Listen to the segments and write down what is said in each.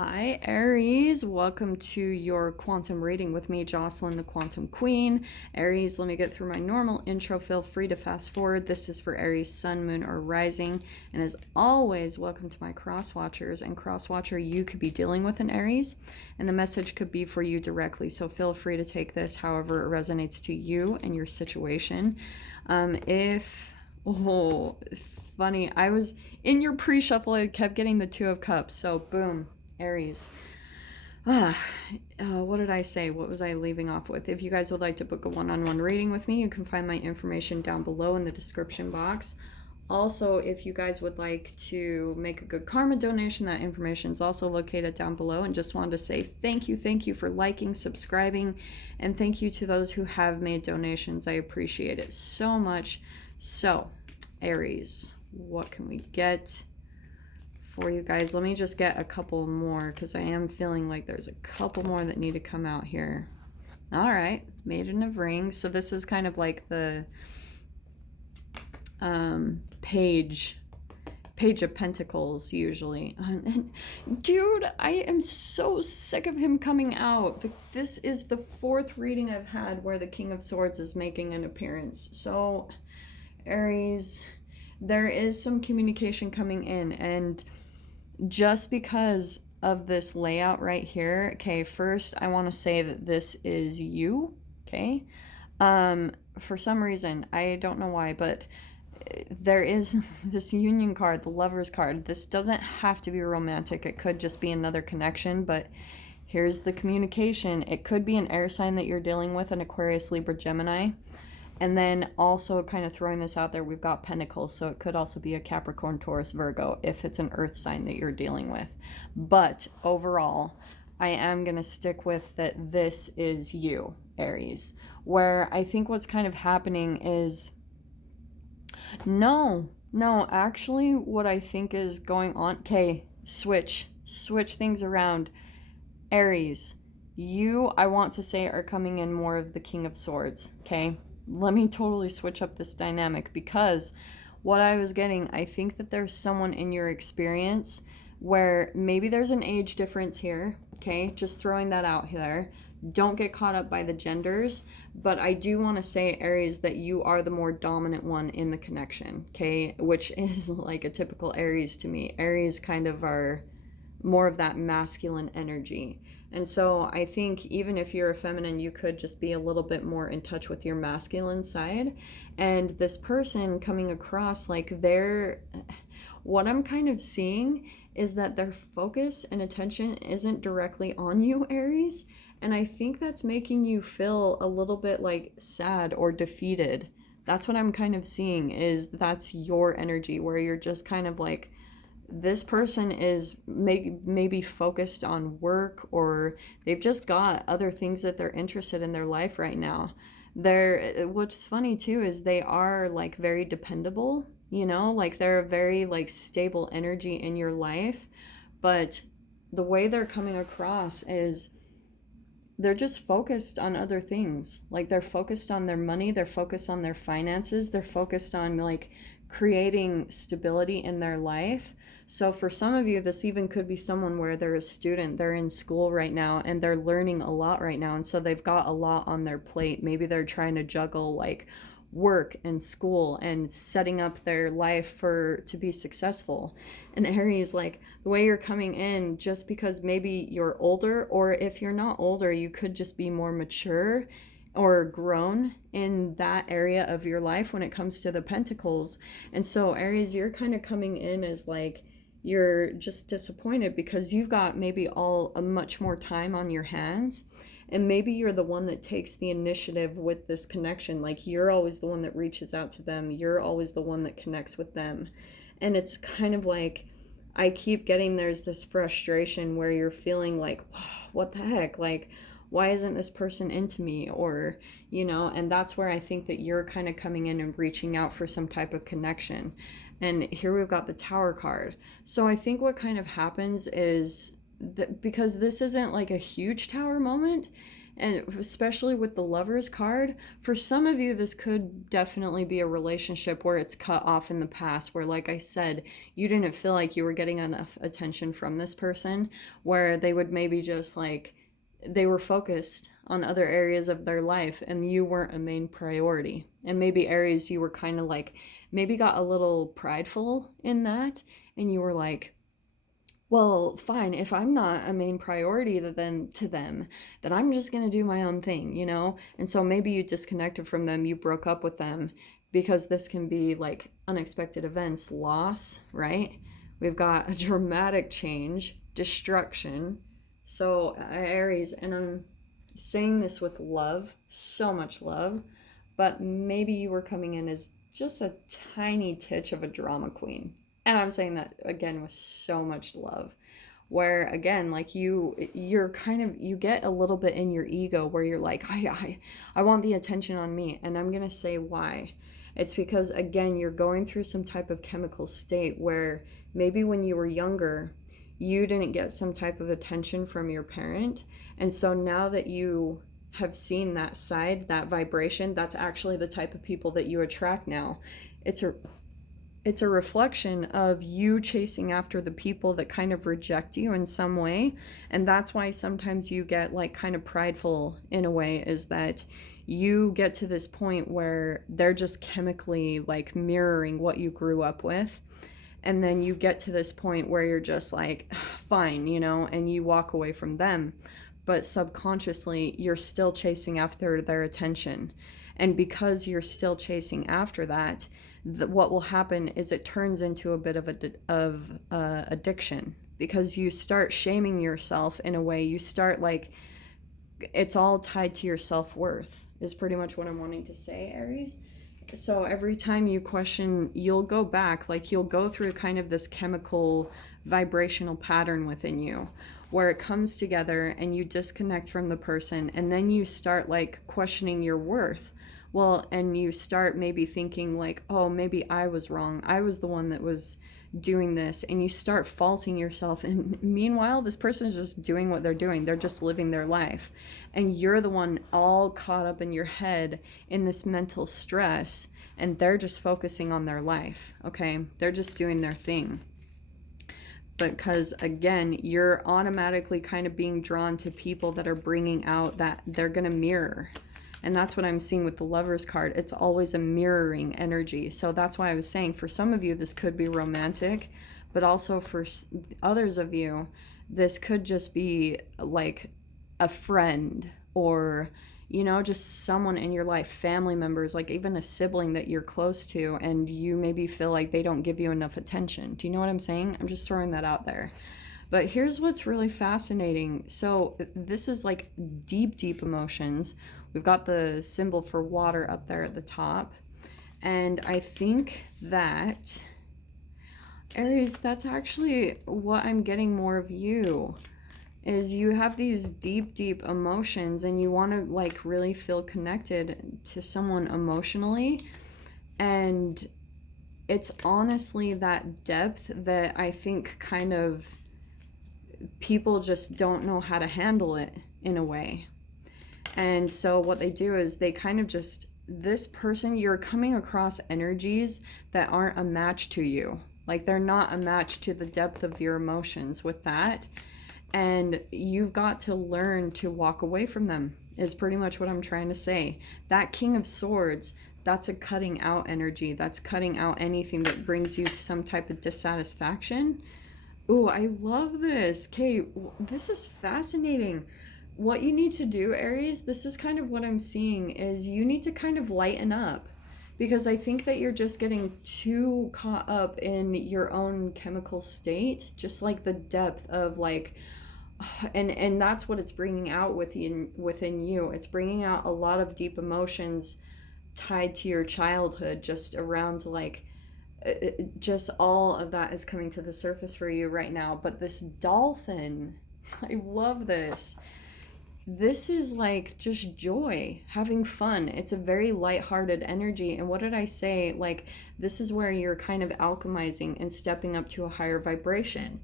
Hi, Aries. Welcome to your quantum reading with me, Jocelyn, the Quantum Queen. Aries, let me get through my normal intro. Feel free to fast forward. This is for Aries, Sun, Moon, or Rising. And as always, welcome to my cross watchers. And cross watcher, you could be dealing with an Aries, and the message could be for you directly. So feel free to take this however it resonates to you and your situation. Funny, I was in your pre-shuffle, I kept getting the Two of Cups. So boom. Aries. What did I say? What was I leaving off with? If you guys would like to book a one-on-one reading with me, you can find my information down below in the description box. Also, if you guys would like to make a good karma donation, that information is also located down below. And just wanted to say thank you for liking, subscribing, and thank you to those who have made donations. I appreciate it so much. So, Aries, what can we get for you guys? Let me just get a couple more because I am feeling like there's a couple more that need to come out here. All right, Maiden of Rings. So this is kind of like the page of Pentacles usually. And dude, I am so sick of him coming out. This is the fourth reading I've had where the King of Swords is making an appearance. So Aries, there is some communication coming in, and just because of this layout right here, okay, first I want to say that this is you, okay? For some reason, I don't know why, but there is this union card, the Lover's card. This doesn't have to be romantic. It could just be another connection, but here's the communication. It could be an air sign that you're dealing with, an Aquarius, Libra, Gemini. And then also kind of throwing this out there, we've got Pentacles, so it could also be a Capricorn, Taurus, Virgo, if it's an earth sign that you're dealing with. But overall, I am going to stick with that this is you, Aries. Where I think what's kind of happening is, no, actually what I think is going on, okay, switch things around. Aries, you, I want to say, are coming in more of the King of Swords, okay? Let me totally switch up this dynamic, because what I was getting, I think that there's someone in your experience where maybe there's an age difference here, okay? Just throwing that out there. Don't get caught up by the genders, but I do want to say, Aries, that you are the more dominant one in the connection, okay? Which is like a typical Aries to me. Aries kind of are more of that masculine energy. And so I think even if you're a feminine, you could just be a little bit more in touch with your masculine side. And this person coming across, like, what I'm kind of seeing is that their focus and attention isn't directly on you, Aries. And I think that's making you feel a little bit like sad or defeated. That's what I'm kind of seeing, is that's your energy, where you're just kind of like, this person is maybe focused on work, or they've just got other things that they're interested in their life right now. What's funny too is they are like very dependable, you know, like they're a very like stable energy in your life, but the way they're coming across is they're just focused on other things. Like they're focused on their money, they're focused on their finances, they're focused on like creating stability in their life. So for some of you, this even could be someone where they're a student, they're in school right now, and they're learning a lot right now. And so they've got a lot on their plate. Maybe they're trying to juggle like work and school and setting up their life to be successful. And Aries, like the way you're coming in, just because maybe you're older, or if you're not older, you could just be more mature or grown in that area of your life when it comes to the Pentacles. And so Aries, you're kind of coming in as like, you're just disappointed because you've got maybe a much more time on your hands, and maybe you're the one that takes the initiative with this connection. Like you're always the one that reaches out to them, you're always the one that connects with them. And it's kind of like, I keep getting, there's this frustration where you're feeling like, what the heck, like, why isn't this person into me? Or, you know, and that's where I think that you're kind of coming in and reaching out for some type of connection. And here we've got the Tower card. So I think what kind of happens is that because this isn't like a huge tower moment, And especially with the Lovers card, for some of you, this could definitely be a relationship where it's cut off in the past, where, like I said, you didn't feel like you were getting enough attention from this person, where they would maybe just like, they were focused on other areas of their life and you weren't a main priority. And maybe Aries, you were kind of like, maybe got a little prideful in that, and you were like, well, fine, if I'm not a main priority then to them, then I'm just going to do my own thing, you know? And so maybe you disconnected from them, you broke up with them, because this can be like unexpected events, loss, right? We've got a dramatic change, destruction. So Aries, and I'm saying this with love, so much love, but maybe you were coming in as just a tiny titch of a drama queen. And I'm saying that again with so much love, where again, like you're kind of, you get a little bit in your ego where you're like, I want the attention on me. And I'm gonna say why. It's because again, you're going through some type of chemical state where maybe when you were younger, you didn't get some type of attention from your parent. And so now that you have seen that side, that vibration, that's actually the type of people that you attract now. It's a reflection of you chasing after the people that kind of reject you in some way. And that's why sometimes you get like kind of prideful in a way, is that you get to this point where they're just chemically like mirroring what you grew up with. And then you get to this point where you're just like, fine, you know, and you walk away from them. But subconsciously, you're still chasing after their attention. And because you're still chasing after that, what will happen is it turns into a bit of addiction, because you start shaming yourself in a way. You start like, it's all tied to your self-worth, is pretty much what I'm wanting to say, Aries. So every time you question, you'll go back, like you'll go through kind of this chemical vibrational pattern within you where it comes together and you disconnect from the person, and then you start like questioning your worth. Well, and you start maybe thinking like, oh, maybe I was wrong. I was the one that was doing this. And you start faulting yourself. And meanwhile, this person is just doing what they're doing. They're just living their life. And you're the one all caught up in your head in this mental stress. And they're just focusing on their life. Okay. They're just doing their thing. Because again, you're automatically kind of being drawn to people that are bringing out that they're going to mirror. And that's what I'm seeing with the Lovers card. It's always a mirroring energy. So that's why I was saying, for some of you, this could be romantic, but also for others of you, this could just be like a friend, or, you know, just someone in your life, family members, like even a sibling that you're close to, and you maybe feel like they don't give you enough attention. Do you know what I'm saying? I'm just throwing that out there. But here's what's really fascinating. So this is like deep, deep emotions. We've got the symbol for water up there at the top. And I think that, Aries, that's actually what I'm getting more of you, is you have these deep, deep emotions and you want to like really feel connected to someone emotionally. And it's honestly that depth that I think kind of people just don't know how to handle it in a way. And so what they do is they kind of just, this person, you're coming across energies that aren't a match to you. Like they're not a match to the depth of your emotions with that. And you've got to learn to walk away from them, is pretty much what I'm trying to say. That King of Swords, that's a cutting out energy. That's cutting out anything that brings you to some type of dissatisfaction. Ooh, I love this. Okay, this is fascinating. What you need to do, Aries, this is kind of what I'm seeing, is you need to kind of lighten up, because I think that you're just getting too caught up in your own chemical state, just like the depth of like, and that's what it's bringing out within you. It's bringing out a lot of deep emotions tied to your childhood, just around like, just all of that is coming to the surface for you right now. But this dolphin, I love this. This is like just joy, having fun. It's a very lighthearted energy. And what did I say? Like, this is where you're kind of alchemizing and stepping up to a higher vibration.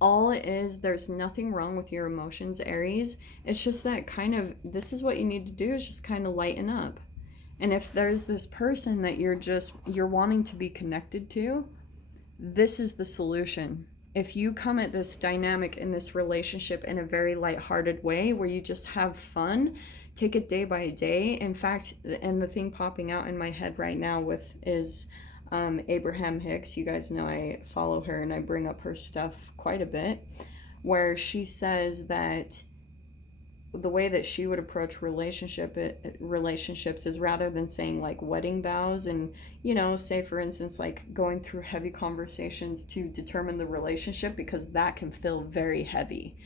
All it is, there's nothing wrong with your emotions, Aries. It's just that kind of, this is what you need to do, is just kind of lighten up. And if there's this person that you're wanting to be connected to, this is the solution. If you come at this dynamic in this relationship in a very lighthearted way where you just have fun, take it day by day. In fact, and the thing popping out in my head right now is Abraham Hicks. You guys know I follow her and I bring up her stuff quite a bit, where she says that the way that she would approach relationships is, rather than saying like wedding vows and, you know, say for instance like going through heavy conversations to determine the relationship, because that can feel very heavy.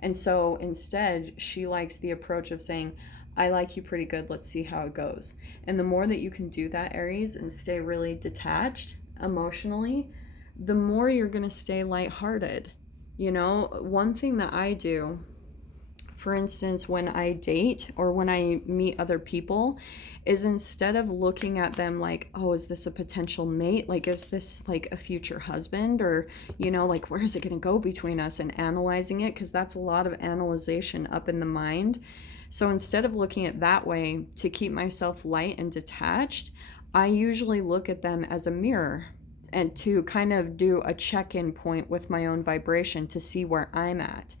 And so instead she likes the approach of saying, I like you pretty good, let's see how it goes. And the more that you can do that, Aries, and stay really detached emotionally, the more you're going to stay lighthearted. You know, one thing that I do, for instance, when I date or when I meet other people, is instead of looking at them like, oh, is this a potential mate? Like, is this like a future husband? Or, you know, like, where is it going to go between us? And analyzing it, because that's a lot of analyzation up in the mind. So instead of looking at that way to keep myself light and detached, I usually look at them as a mirror and to kind of do a check-in point with my own vibration to see where I'm at.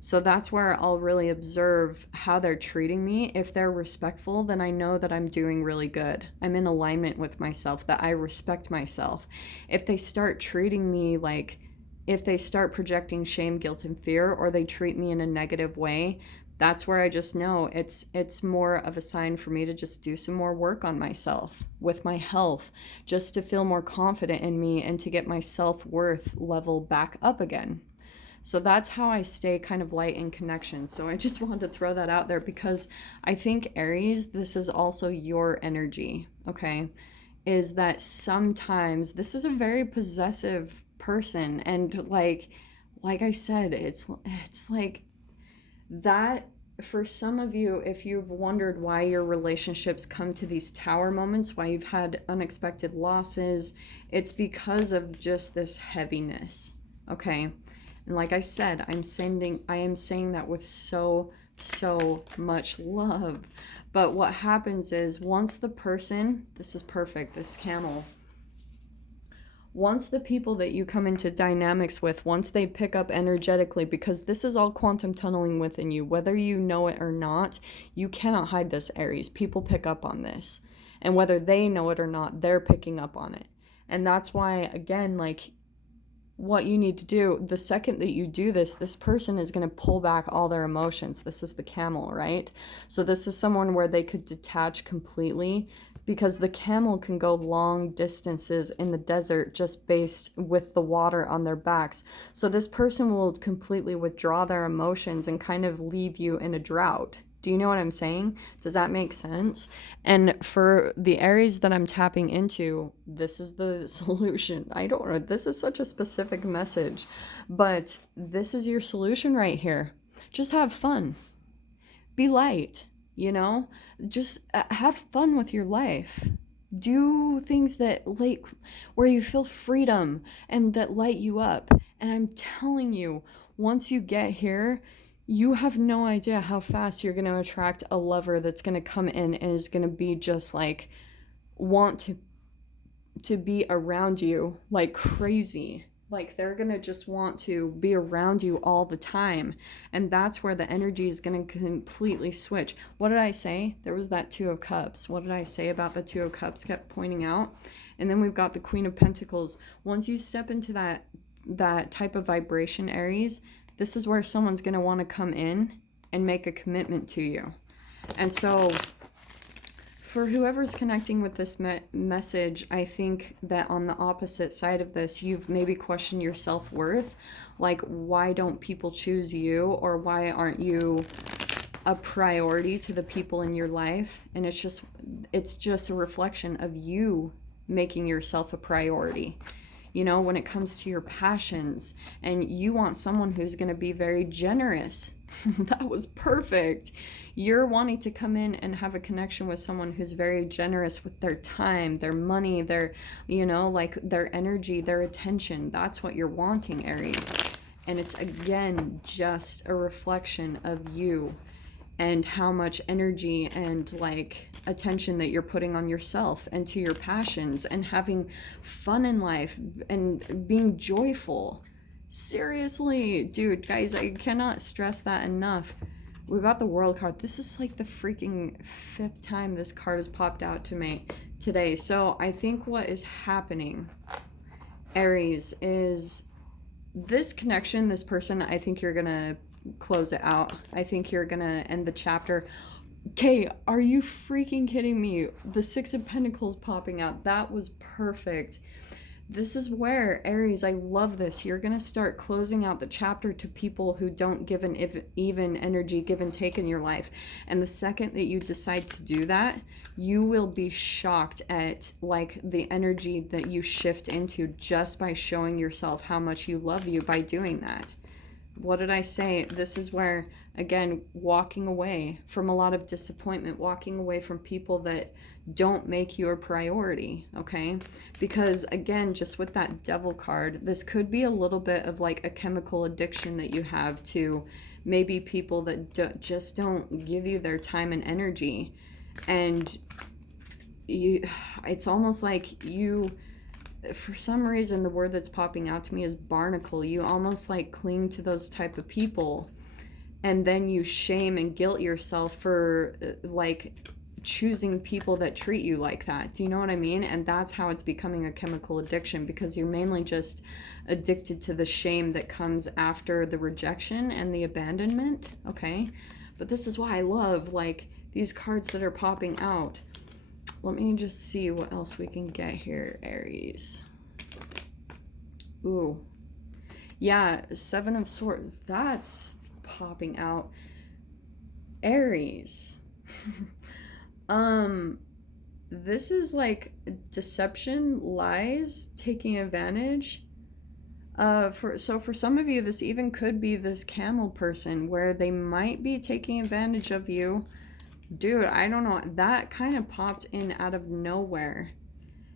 So that's where I'll really observe how they're treating me. If they're respectful, then I know that I'm doing really good. I'm in alignment with myself, that I respect myself. If they start treating me like, if they start projecting shame, guilt, and fear, or they treat me in a negative way, that's where I just know it's more of a sign for me to just do some more work on myself with my health, just to feel more confident in me and to get my self-worth level back up again. So that's how I stay kind of light in connection. So I just wanted to throw that out there because I think, Aries, this is also your energy, okay? Is that sometimes this is a very possessive person, and like I said, it's like that. For some of you, if you've wondered why your relationships come to these tower moments, why you've had unexpected losses, it's because of just this heaviness, okay? And like I said, I am saying that with so much love. But what happens is, once the person, this is perfect, this camel, once the people that you come into dynamics with, once they pick up energetically, because this is all quantum tunneling within you, whether you know it or not, you cannot hide this, Aries. People pick up on this. And whether they know it or not, they're picking up on it. And that's why, again, like, what you need to do, the second that you do this, this person is going to pull back all their emotions. This is the camel, right? So this is someone where they could detach completely, because the camel can go long distances in the desert just based with the water on their backs. So this person will completely withdraw their emotions and kind of leave you in a drought. Do you know what I'm saying? Does that make sense? And for the Aries that I'm tapping into, this is the solution. I don't know. This is such a specific message, but this is your solution right here. Just have fun. Be light, you know? Just have fun with your life. Do things that, like, where you feel freedom and that light you up. And I'm telling you, once you get here, you have no idea how fast you're going to attract a lover that's going to come in and is going to be just like, want to be around you like crazy. Like, they're going to just want to be around you all the time. And that's where the energy is going to completely switch. What did I say? There was that Two of Cups. What did I say about the Two of Cups? Kept pointing out. And then we've got the Queen of Pentacles. Once you step into that type of vibration, Aries, this is where someone's going to want to come in and make a commitment to you. And so for whoever's connecting with this message, I think that on the opposite side of this, you've maybe questioned your self-worth. Like, why don't people choose you? Or why aren't you a priority to the people in your life? And it's just a reflection of you making yourself a priority. You know, when it comes to your passions, and you want someone who's going to be very generous. That was perfect. You're wanting to come in and have a connection with someone who's very generous with their time, their money, their, you know, like their energy, their attention. That's what you're wanting, Aries. And it's, again, just a reflection of you and how much energy and like attention that you're putting on yourself and to your passions and having fun in life and being joyful. Seriously, dude, guys, I cannot stress that enough. We got the World card. This is like the freaking 5th time this card has popped out to me today. So I think what is happening, Aries, is this connection, this person, I think you're gonna close it out. I think you're gonna end the chapter. Okay, are you freaking kidding me? The 6 of Pentacles popping out. That was perfect. This is where, Aries, I love this. You're going to start closing out the chapter to people who don't give an even energy, give and take in your life. And the second that you decide to do that, you will be shocked at like the energy that you shift into just by showing yourself how much you love you by doing that. What did I say? This is where, again, walking away from a lot of disappointment, walking away from people that don't make you a priority, okay? Because, again, just with that Devil card, this could be a little bit of like a chemical addiction that you have to maybe people that just don't give you their time and energy. And it's almost like you... For some reason, the word that's popping out to me is barnacle. You almost like cling to those type of people, and then you shame and guilt yourself for like choosing people that treat you like that. Do you know what I mean? And that's how it's becoming a chemical addiction, because you're mainly just addicted to the shame that comes after the rejection and the abandonment, okay? But this is why I love like these cards that are popping out. Let me just see what else we can get here, Aries. Ooh. Yeah, 7 of Swords. That's popping out. Aries. This is like deception, lies, taking advantage. For some of you, this even could be this camel person where they might be taking advantage of you. Dude, I don't know. That kind of popped in out of nowhere.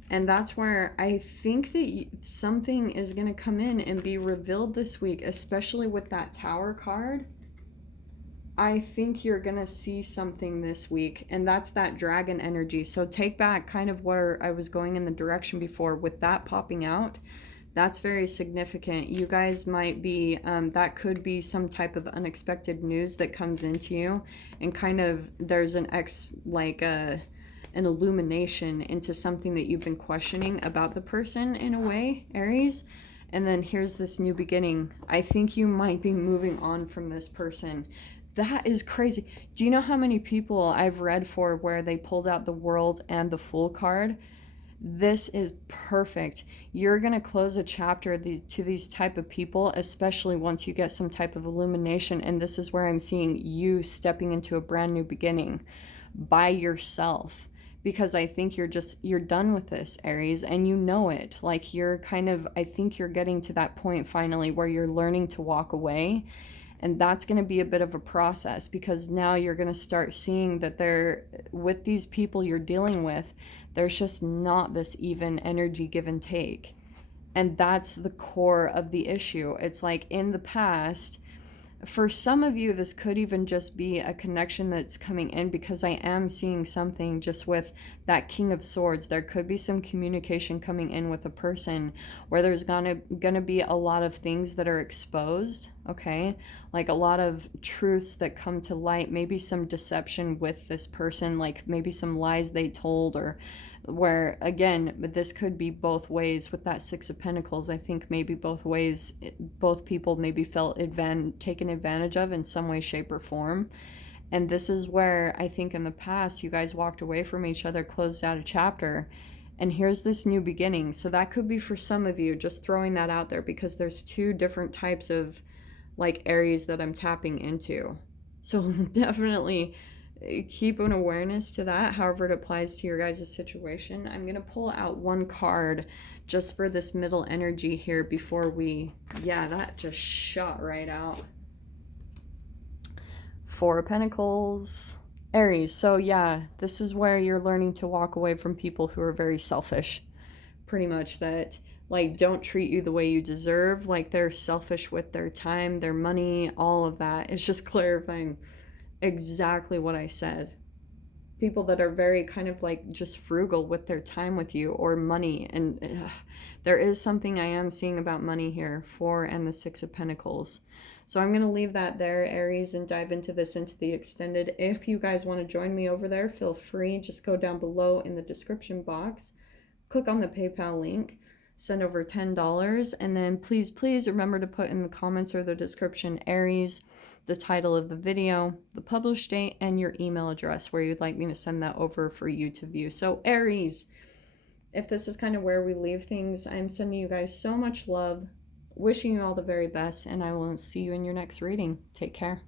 And that's where I think that something is going to come in and be revealed this week, especially with that Tower card. I think you're going to see something this week, and that's that dragon energy. So take back kind of where I was going in the direction before with that popping out. That's very significant. You guys might be, that could be some type of unexpected news that comes into you, and kind of there's an illumination into something that you've been questioning about the person in a way, Aries. And then here's this new beginning. I think you might be moving on from this person. That is crazy. Do you know how many people I've read for where they pulled out the World and the Fool card? This is perfect. You're going to close a chapter to these type of people, especially once you get some type of illumination. And this is where I'm seeing you stepping into a brand new beginning by yourself. Because I think you're done with this, Aries, and you know it. Like I think you're getting to that point finally where you're learning to walk away. And that's going to be a bit of a process, because now you're going to start seeing that with these people you're dealing with, there's just not this even energy give and take. And that's the core of the issue. It's like in the past, for some of you, this could even just be a connection that's coming in, because I am seeing something just with that King of Swords. There could be some communication coming in with a person where there's gonna be a lot of things that are exposed, okay? Like a lot of truths that come to light, maybe some deception with this person, like maybe some lies they told, or where, again, this could be both ways with that 6 of Pentacles. I think maybe both ways, both people maybe felt taken advantage of in some way, shape, or form. And this is where I think in the past you guys walked away from each other, closed out a chapter, and here's this new beginning. So that could be for some of you, just throwing that out there, because there's 2 different types of like Aries that I'm tapping into. So definitely keep an awareness to that, however it applies to your guys' situation. I'm going to pull out one card just for this middle energy here before that just shot right out. 4 of Pentacles, Aries. So yeah, this is where you're learning to walk away from people who are very selfish. Pretty much that like don't treat you the way you deserve, like they're selfish with their time, their money, all of that. It's just clarifying exactly what I said. People that are very kind of like just frugal with their time with you or money. And there is something I am seeing about money here, 4 and the 6 of Pentacles. So I'm going to leave that there, Aries, and dive into this into the extended. If you guys want to join me over there, feel free. Just go down below in the description box, click on the PayPal link, send over $10, and then please remember to put in the comments or the description Aries, the title of the video, the published date, and your email address where you'd like me to send that over for you to view. So Aries, if this is kind of where we leave things, I'm sending you guys so much love, wishing you all the very best, and I will see you in your next reading. Take care.